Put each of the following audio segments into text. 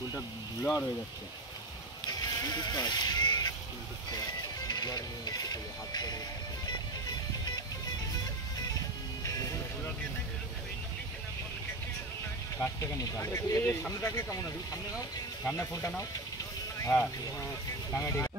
ফুলটা ব্লার হয়ে যাচ্ছে। কাছ থেকে নিতে হবে। সামনে রাখলে কেমন হবে? সামনে নাও, সামনে ফুলটা নাও। হ্যাঁ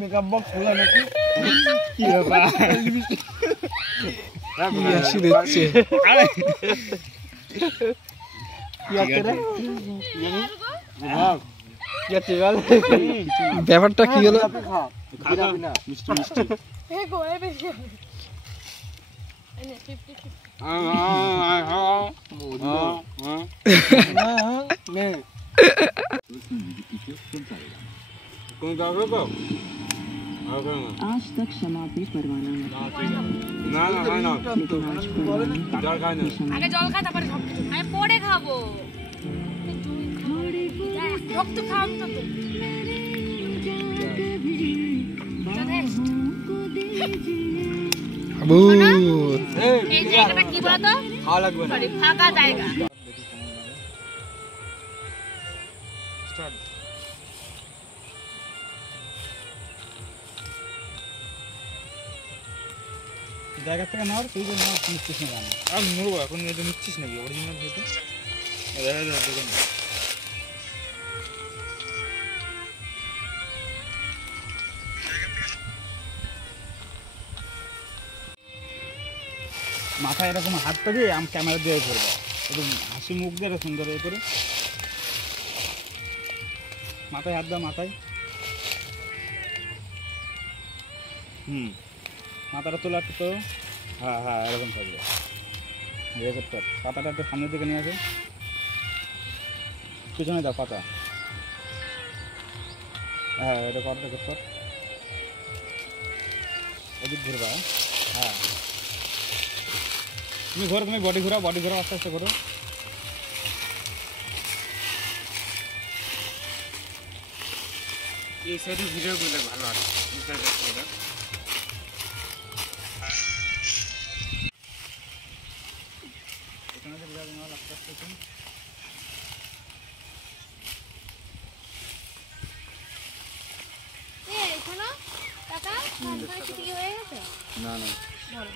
মেকআপ বক্স খোলা নাকি? কি ব্যাপার? হাসি দিচ্ছে। ব্যাপারটা কি হলো? মিষ্টি মিষ্টি आज तक क्षमा पे परवाना है ना ना ना लेकिन आज परवाना जल खाए ना আগে জল খা তারপরে সব কিছু আমি পরে খাবো রক্ত খাও তো আবু এই জায়গাটা কি বলতো খাওয়া লাগবে না সরি ফাঁকা জায়গা স্টার্ট জায়গা থেকে নাও তুই যে নাও নিচ্ছিস না কেন? আর নেবো এখন এটা নিচ্ছিস নাকি অরিজিনাল যেটা দেখেন মাথায় এরকম হাতটা দিয়ে আমি ক্যামেরা দিয়ে করবো একটু হাসি মুখ দিয়ে সুন্দর করে মাথায় হাত দাও মাথায় মাথাটা তোলা তো হ্যাঁ হ্যাঁ এরকম থাকবে ইয়ে করতে পাতাটা একটু সামনের দিকে নিয়ে আসে পিছনে দাও পাতা হ্যাঁ এটা করতে করতে এদিক ঘুরবা হ্যাঁ তুমি ঘোরো তুমি বডি ঘোরাও আস্তে আস্তে ঘোরো এই সাইডে ভিডিও করলে ভালো আছে এই সাইডে এখানে যে ভিডিও বানাও আস্তে আস্তে তুমি এই শোনো টাকা কাজ কি হয়ে গেছে না না বলো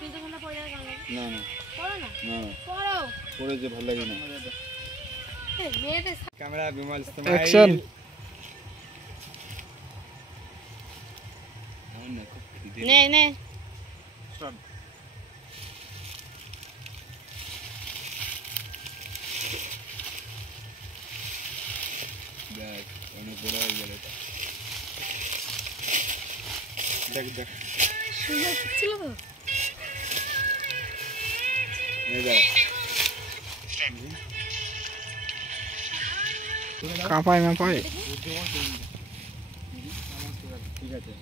কিন্তু তোমরা পড়ে যাবে না না পড়ো না না পড়ো পড়ে যে ভালো লাগে না মেয়েদের ক্যামেরা বিমল ইস্তেমাইল অ্যাকশন নে নে স্টপ দেখ অনেক বড় হয়ে গেল এটা দেখ দেখ সুন্দর ছিল তো এই দেখ কাঁপায় না পায় ঠিক আছে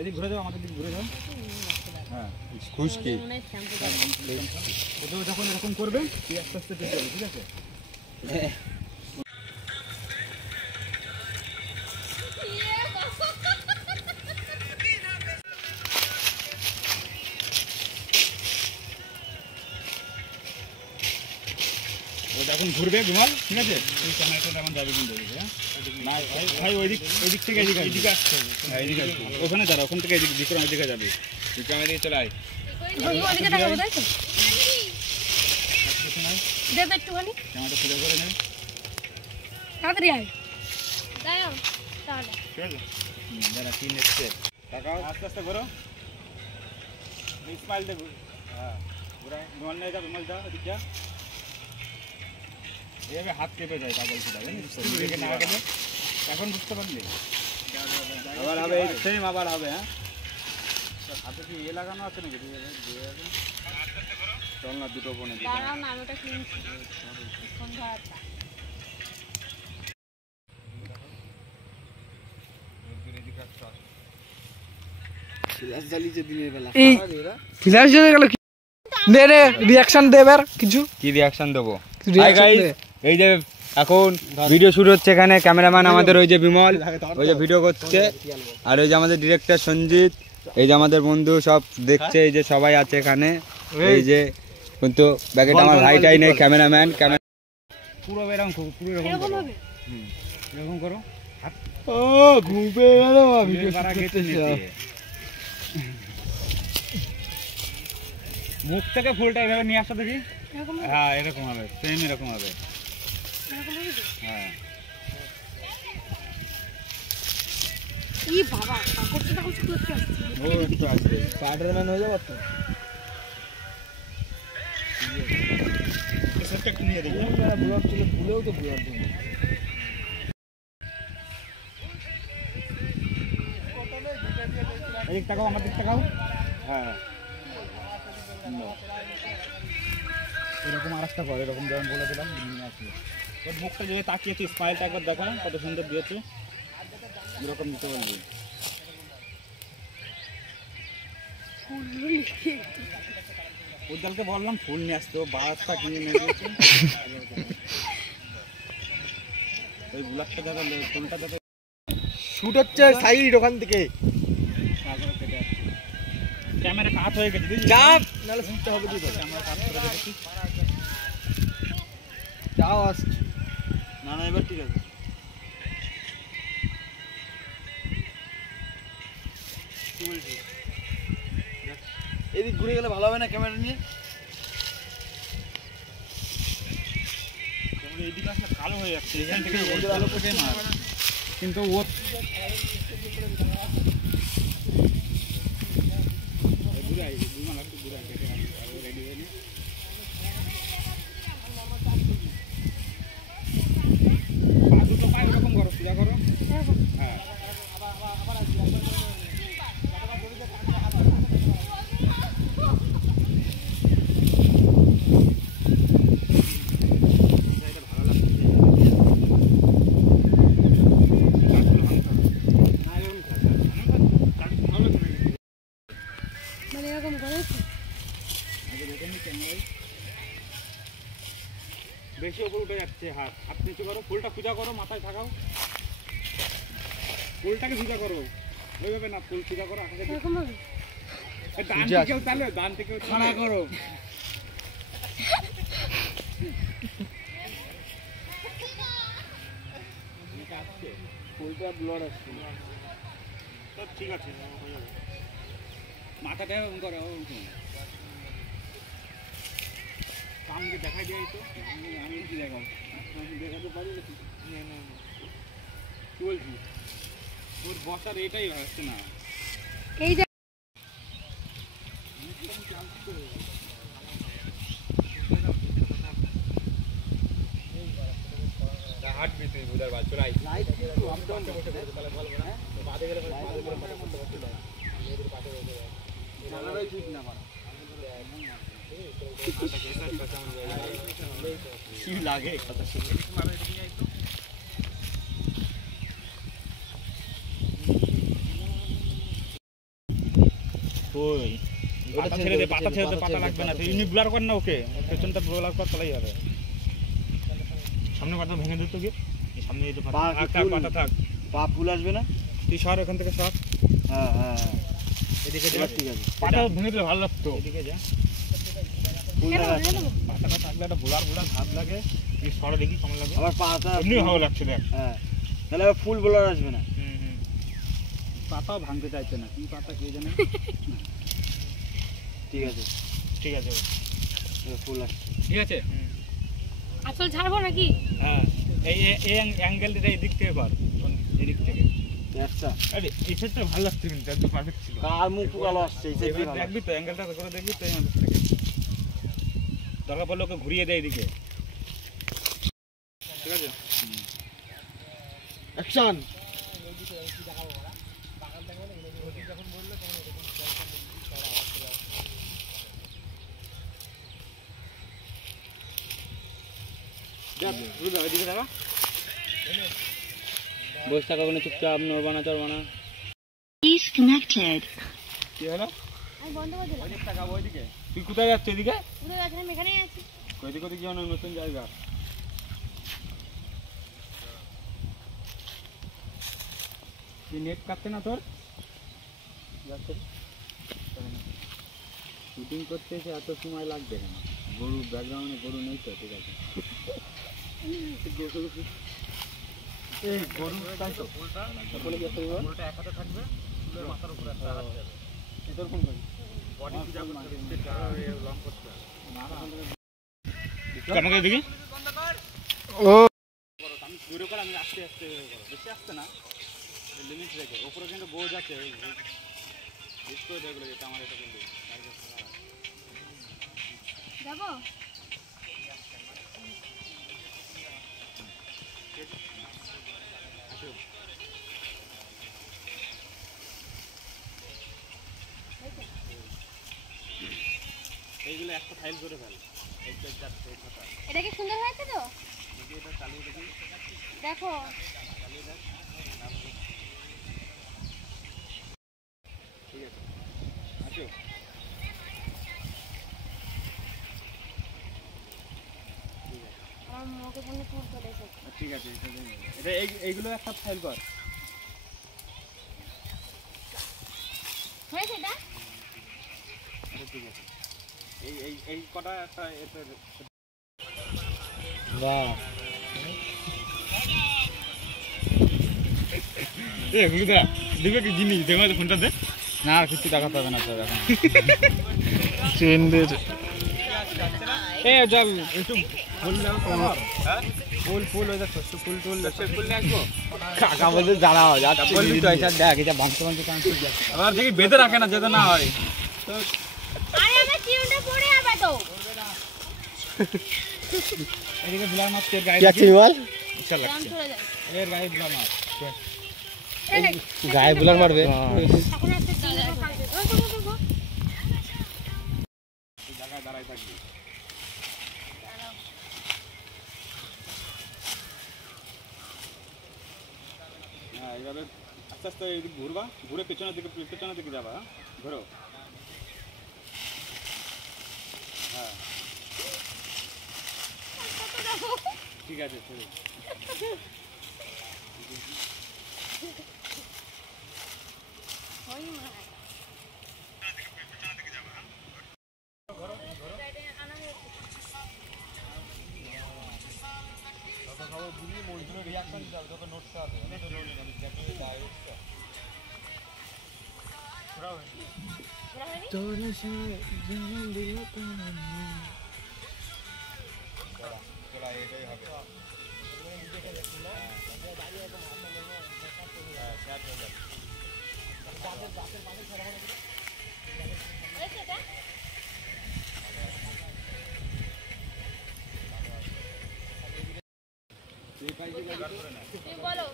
এদিক ঘুরে যাও আমাদের দিক ঘুরে যাও হ্যাঁ খুশকি ওটা যখন এরকম করবে তুই আস্তে আস্তে পেতে যাবে ঠিক আছে ওটা এখন ঘুরবে বিমল ঠিক আছে তুই ক্যামেরাটা এখন যাবে কিন্তু হ্যাঁ না ভাই ওইদিক থেকে এদিকে আসতে হবে হ্যাঁ এদিকে ওখানে দাঁড়া ওখান থেকে এদিকে বিক্রমের দিকে যাবে তুই ক্যামেরা দিয়ে চলে আয় ওইদিকে তাকাবো তাই তো দেব একটুখানি ক্যামেরাটা সোজা করে নে তাড়াতাড়ি আয় দাঁড়াও তাহলে ঠিক আছে দাঁড়া কি নেক্সট তাকাও আস্তে আস্তে করো স্মাইল দে হ্যাঁ পুরো বিমল নিয়ে যা বিমল যা এদিক যা এইভাবে হাত কেঁপে যায় পাগল ছিল জানিস না কেন এখন বুঝতে পারলি আবার হবে সেম আবার হবে হ্যাঁ হাতে কি ইয়ে লাগানো আছে নাকি চল না দুটো ফোনে দাঁড়াও না আমি ওটা কিনছি সন্ধ্যাটা ফ্ল্যাশ জ্বালিয়েছে দিনের বেলা এই ফ্ল্যাশ জ্বলে গেল কি নে রে রিঅ্যাকশন দে এবার কিছু কি রিঅ্যাকশন দেবো হাই reaction গাইস দে। এই যে এখন ভিডিও শুরু হচ্ছে এখানে ক্যামেরাম্যান আমাদের ওই যে বিমল ওই যে ভিডিও করছে আর ওই যে আমাদের ডিরেক্টর সঞ্জিত এই যে আমাদের বন্ধু সব দেখছে এই যে সবাই আছে এখানে এই যে কিন্তু ব্যাকেট আমার ভাইটাই নেই ক্যামেরাম্যান ক্যামেরা পুরো এরকম পুরো এরকম এরকম হবে এরকম করো ও ঘুমে গেল ভিডিও এবার আগে তো নিচে। মুখ থেকে ফুলটা এভাবে নিয়ে আসো দেখি। হ্যাঁ এরকম হবে, সেম এরকম হবে। হ্যাঁ ই বাবা কাপড়টা তখন শুকিয়ে যাচ্ছে। ও একটু আসবে। স্পাইডারম্যান হয়ে যাবে তো সেটটা একটু নিয়ে দেখি। ব্লগ ছিল ভুলেও তো ব্লগ দিন এদিক তাকাও, আমার দিক তাকাও। হ্যাঁ এরকম আর একটা করে, এরকম যেমন বলে দিলাম নিয়ে আসবে। ওর মুখটা যদি তাকিয়েছে, স্মাইলটা একবার দেখা কত সুন্দর দিয়েছে, এরকম দিতে বলবি। উজ্জ্বলকে বললাম ফুল নিয়ে আসতে, ও বাসটা কিনে নিয়ে গিয়েছে। ওই গুলাকটা দেখা, ফুলটা দেখা শুট হচ্ছে সাইড ওখান থেকে কেটে আসছে। ক্যামেরা কাট হয়ে গেছে, চাপ নাহলে শুটটা হবে কি করে ক্যামেরা কাট করে রেখেছি। যাও আসছে না না এবার ঠিক আছে। কি বলছিস? এদিক ঘুরে গেলে ভালো হবে না ক্যামেরা নিয়ে এইদিকে আসলে কালো হয়ে যাচ্ছে, এখান থেকে ওদের আলো থেকে মার। কিন্তু ও দুটো পায়ে ওরকম করো, সোজা করো। হ্যাঁ মানে এরকম করে বেশি ওপর উঠে যাচ্ছে, হাত হাত নিচু করো, ফুলটা পূজা করো, মাথায় থাকাও, ফুলটাকে পূজা করো ওইভাবে না, ফুল পূজা করো আকাশে। এরকম হবে। ডান থেকেও তাহলে, ডান থেকেও খাড়া করো। ফুলটা ব্লড আসছে ঠিক আছে হয়ে যাবে। মাথাটা এরকম করো, ওরকম কামকে দেখাই দিই তো। আমি কি দেখাবো, আমি দেখাতে পারি না। কি বলছিস? ওর বসার এটাই হচ্ছে না। এই যে হাঁটবি তুই বুধার বাদ চলে আইস। লাইট কিন্তু আপ ডাউন করতে তাহলে ভালো না। বাদে গেলে জানারাই ঠিক না পারা কি লাগে কথা শুনে। ওই পাতা ছেড়ে দে, পাতা ছেড়ে দে, পাতা লাগবে না। তুই ইউনি ব্লার কর না, ওকে পেছনটা ব্লার কর, তাহলেই হবে। সামনে পাতা ভেঙে দিত কি, সামনে এই যে পাতা থাক, পাতা থাক, পা ফুল আসবে না তুই সর এখান থেকে সর। হ্যাঁ হ্যাঁ এদিকে যা, ঠিক আছে পাতা ভেঙে দিলে ভালো লাগতো। এদিকে যা, পাতাটা থাকলে একটা বোলার বোলার ভাব লাগে। তুই সরে দেখি কেমন লাগে, আবার পাতা এমনি ভালো লাগছে দেখ। হ্যাঁ তাহলে আবার ফুল ব্লড আসবে না পাতাও ভাঙতে চাইছে না, কি পাতা কে জানে। ঠিক আছে ঠিক আছে, এবার ফুল আসছে ঠিক আছে। আসল ছাড়বো নাকি? হ্যাঁ এই এই অ্যাঙ্গেলটা এই দিক থেকে কর, এদিক থেকে। আচ্ছা আরে এই সেটটা ভালো লাগছে, কিন্তু একদম পারফেক্ট ছিল। কার মুখ কালো আসছে এই এবার দেখবি তো, অ্যাঙ্গেলটা করে দেখবি তো, এই আমাদের থেকে দরকার পড়লে ওকে ঘুরিয়ে দেয় এদিকে, ঠিক আছে। অ্যাকশন বসে থাকা কোনো চুপচাপ, নড়বা না চড়বা না। Disconnected. কি হলো? আমি বন্ধ করে দিলাম। ওইদিক তাকাবো, ওইদিকে। তুই কোথায় যাচ্ছ? এদিকে উঠে গেছে, আমি এখানেই আছি। ওইদিক ওদিক যাও না, নতুন জায়গা। তুই নেট কাটছে না তোর? শুটিং করতে এসে এত সময় লাগবে কেন? গরু ব্যাকগ্রাউন্ডে গরু নেই তো, ঠিক আছে। এই গরু তাই তো বলে কি করব ওটা এক হাতে থাকবে চুলের মাথার উপরে একটা হাত যাবে ভিতর কোন করি বডি পূজা করতে লং করতে না আমাকে দেখি ও আমি ভিডিও করে আমি আস্তে আস্তে করব বেশি আস্তে না লিমিট রেখে উপরে কিন্তু বোঝ আছে দেখো দেখলো এটা আমার এটা বললি যাবো এইগুলো একটা ফাইল করে ফেল এইটা যাচ্ছে এই কথা এটা কি সুন্দর হয়েছে তো এটা চালিয়ে দেখি দেখো চালিয়ে দেখ ঠিক আছে আসো আমার মুখে কোনো চুল চলে এসেছে ঠিক আছে এটা এইগুলো একটা ফাইল কর হয়েছে এটা ঠিক আছে এই কটা একটা এতে বাহ এগুলো দিবে কি জিনিস দেখো ফোনটা দে না আর কিছু দেখাতে হবে না তো এখন চেন দিয়েছে এ জল একটু ফুল নাও তোমার হ্যাঁ ফুল ওই দেখো ফুল নিয়ে আসবো কাকা বলতে দাঁড়াও যা বলবি তো এইসব দেখ এটা বাঁধতে চান্স দেখ আবার দেখি বেঁধে রাখে না যেতে না হয় তো আরে আমার চিউনটা পড়ে যাবে তো এদিকে ব্লার মাছ এর গায়ে কি আছে বল ইচ্ছা দাম লাগছে চলে যায় এর গায়ে ব্লার মাছ গায়ে বুলার মারবে এখন একটা চিউন কাটবে জায়গায় দাঁড়াই থাকবি হ্যাঁ এইভাবে আস্তে আস্তে এদিকে ঘুরবা ঘুরে পেছনের দিকে যাবা ঘুরো হ্যাঁ ঠিক আছে চলো হই মা হয়েছে এটা তুমি বলো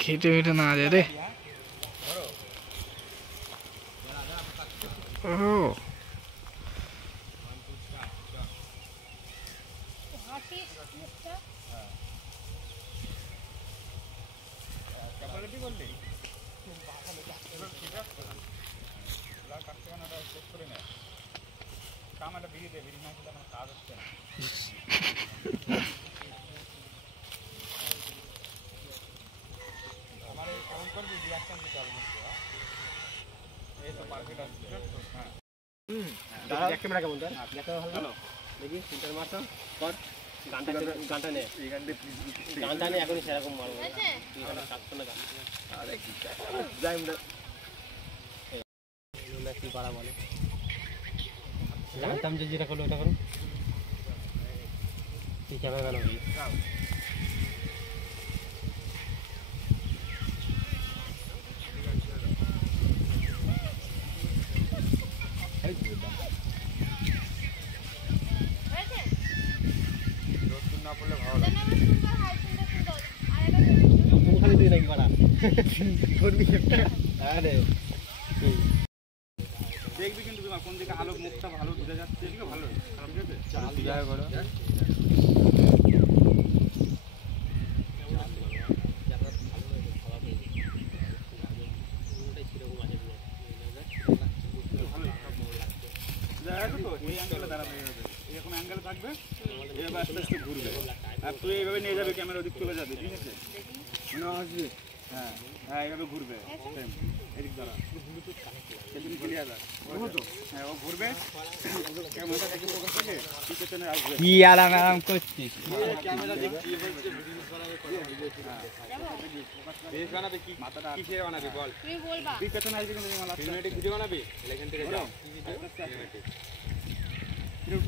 খেটে মেটে না যায় রে ও হাসি মুখটা ক্যাপাবিলিটি করলি ঠিক আছে কাটতে কেন ওটা চেক করে নেয় কাম একটা বিড়ি দে বিড়ি না খেলে আমার কাজ হচ্ছে না আমার এই কাউন্ট করবি রিয়াকশন দিতে হবে এই তো পারফেক্ট আছে হ্যাঁ ক্যামেরা কেমন তার দেখা ভালো দেখি ফিল্টার মারছ কর গানটা নে গানটা নে এখনই সেরকম মারবো হয়েছে এখানে কাটতো না গান আরে কি যাই আমরা কি করা বলে জানতাম যে যেটা করলো ওটা করো কি ক্যামেরা গেল হয়েছে রোদ না পড়লে ভালো জানো আমার সুন্দর হাই সুন্দর সুন্দর আর এটা ভেবেছিল ওখানে তুই নাকি করা ধরবি আরে দেখবি কিন্তু বিমা কোন দিকে আলো মুখটা ভালো বোঝা যাচ্ছে ঠিক আছে ভালো ঠিক আছে চাল দিয়া করো এই অ্যাঙ্গেলে দাঁড়াবে এরকম অ্যাঙ্গেলে থাকবে এইভাবে আস্তে আস্তে ঘুরবে আর তুই এইভাবে নিয়ে যাবি ক্যামেরা ওদিক চলে যাবে ঠিক আছে আসবে হ্যাঁ হ্যাঁ এইভাবে ঘুরবে এদিক দ্বারা কি আরাম আরাম করছিস? কিসের বানাবি বল? তুমি বলবা ভিডিও বানাবি? এখান থেকে যাও।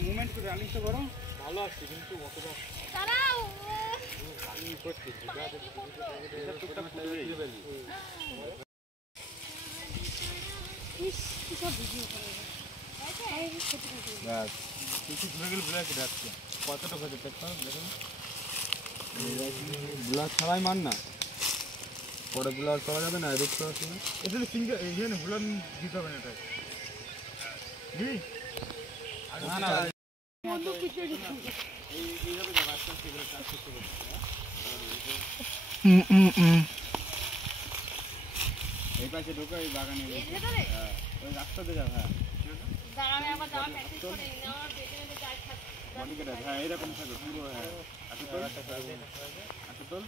মুভমেন্ট করে রানিং তো করো। ভালো আছে কিন্তু অতটা দাঁড়াও ইস কি সব ভিডিও করে ব্লাড ছাড়াই মার না, পরে ব্লাড করা যাবে না, এদিক করার সময় এটা সিঙ্গেল এইখানে ব্লাড দিতে হবে না। এটা না না এই পাশে ঢোকা, এই বাগানে ওই রাস্তাতে যাও। হ্যাঁ দাঁড়াও আমি আবার যাওয়ার প্র্যাকটিস করে নিই আমার পেটে মেটে যাই থাক হ্যাঁ এরকম থাকবে পুরো। হ্যাঁ আচ্ছা তোল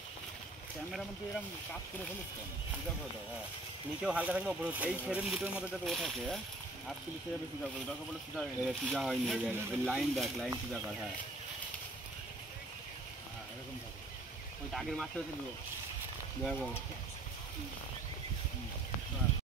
ক্যামেরাম্যান তুই এরকম কাজ করে ফেলিস কেন? সোজা করে দাও। হ্যাঁ নিচেও হালকা থাকবে উপরে এই সেরেম দুটোর মধ্যে যাতে ও থাকে। হ্যাঁ আর তুই সেভাবে সোজা করে দরকার বলে সোজা হয়ে সোজা হয়নি, লাইন দেখ, লাইন সোজা কর। হ্যাঁ ওই দাগের মাছটা হচ্ছে দেখো